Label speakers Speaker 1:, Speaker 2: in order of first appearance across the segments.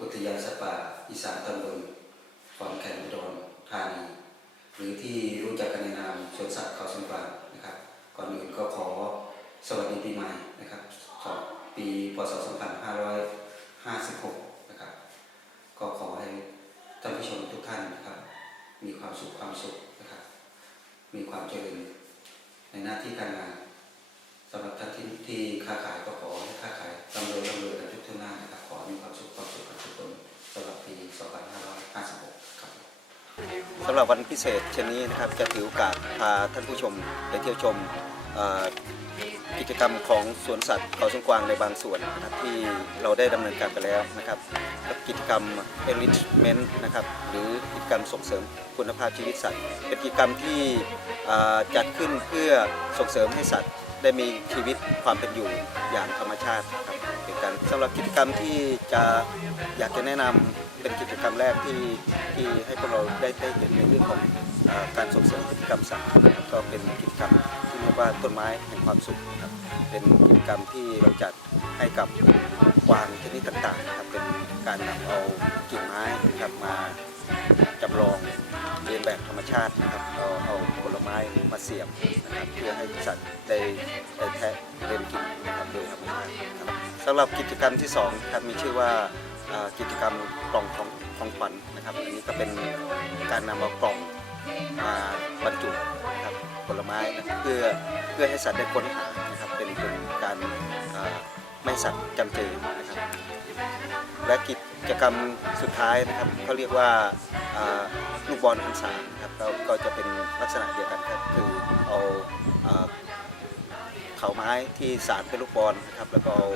Speaker 1: อุทยานสป่าอีสานตำบลฟอนแคนอุดรธานีหรือที่รู้จักกันในนามสวนสัตว์เขาสงกรานต์นะครับ ก่อนอื่นก็ขอสวัสดีปีใหม่นะครับของปีพศ 2556 นะครับ ก็ขอให้ท่านผู้ชมทุกท่านนะครับ มีความสุขความสุขนะครับ มีความเจริญในหน้าที่การงานสำหรับท่านที่ที่ค้าขายก็ขอให้ค้าขายร่ำรวยร่ำรวย สำหรับ
Speaker 2: วันพิเศษเช่นนี้นะครับจะถือโอกาสพาท่านผู้ชมไปเที่ยวชมกิจกรรมของสวนสัตว์เขาสงกวางในบางส่วนนะครับที่เราได้ดำเนินการไปแล้วนะครับกิจกรรม enrichment นะครับหรือกิจกรรมส่งเสริมคุณภาพชีวิตสัตว์ เป็นกิจกรรมที่จัดขึ้นเพื่อส่งเสริมให้สัตว์ได้มีชีวิตความเป็นอยู่อย่างธรรมชาติครับเป็นการสำหรับกิจกรรมที่จะอยากจะแนะนำ เป็นกิจกรรมแรกที่ที่ให้พวกเราได้ได้เห็นในเรื่องของอการส่งเสริมพฤติกรรมสัตว์นะครับก็เป็นกิจกรรมที่เรียกว่าต้นไม้แห่งความสุขนะครับเป็นกิจกรรมที่เราจัดให้กับกวางชนิดต่างๆนะครับเป็นการนำเอากิ่งไม้นะครับมาจำลองเรียนแบบธรรมชาตินะครับเราเอาผลไม้มาเสียบนะครับเพื่อให้สัตว์ได้ได้แทะเล่นกินนะครับโดยธรรมชาติครับสำหรับกิจกรรมที่สองครับมีชื่อว่า กิจกรรมกล่องของของขวัญนะครับ อันนี้ก็เป็นการนำเอากล่องมาบรรจุนะครับผลไม้นะครับเพื่อเพื่อให้สัตว์ได้ค้นหานะครับเป็นเป็นการไม่สัตว์จำเจนะครับและกิจกรรมสุดท้ายนะครับเขาเรียกว่าลูกบอลหันษาครับเราก็จะเป็นลักษณะเดียวกันครับคือเอาอ่าเขาไม้ที่สารเป็นลูกบอลนะครับแล้วก็เอา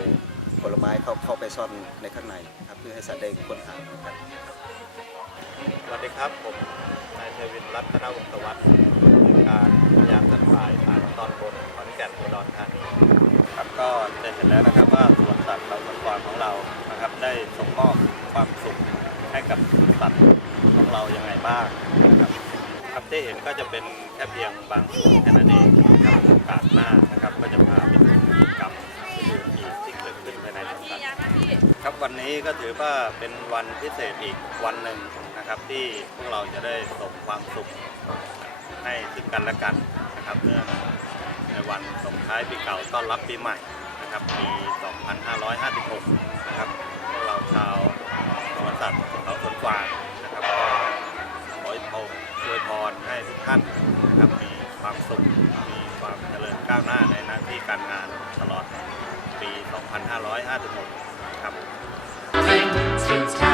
Speaker 2: ผลไม้เข้าเข้าไปซ่อนในข้างในนะครับเพื่อให้สัตว์ได้ค้นหาครับ
Speaker 3: สวัสดีครับผมนายเทวินรัตนวงศ์สวัสดิ์ในการพยายามสัตว์ป่ายฐานตอนบนขอนแก่นอุดรธานีครับก็จะเห็นแล้วนะครับว่าสวนสัตว์เราสวนกวางของเรานะครับได้ส่งมอบความสุขให้กับสัตว์ของเรายังไงบ้างนะครับครับที่เห็นก็จะเป็นแค่เพียงบางส่วนแค่นั้นเองครับโอกาสหน้านะครับก็จะพาไปดูกิจกรรมอื่นอีก วันนี้ก็ถือว่าเป็นวันพิเศษอีกวันหนึ่งนะครับ ที่พวกเราจะได้ส่งความสุขให้ถึงกันและกันนะครับเนื่องในวันส่งท้ายปีเก่าต้อนรับปีใหม่นะครับปี 2556 นะครับพวกเราชาวสวนสัตว์เขาสวนกวางนะครับก็ขอให้พรอวยพรให้ทุกท่านนะครับมีความสุขมีความเจริญก้าวหน้าในหน้าที่การงานตลอดปี 2556 ครับ
Speaker 4: It's time.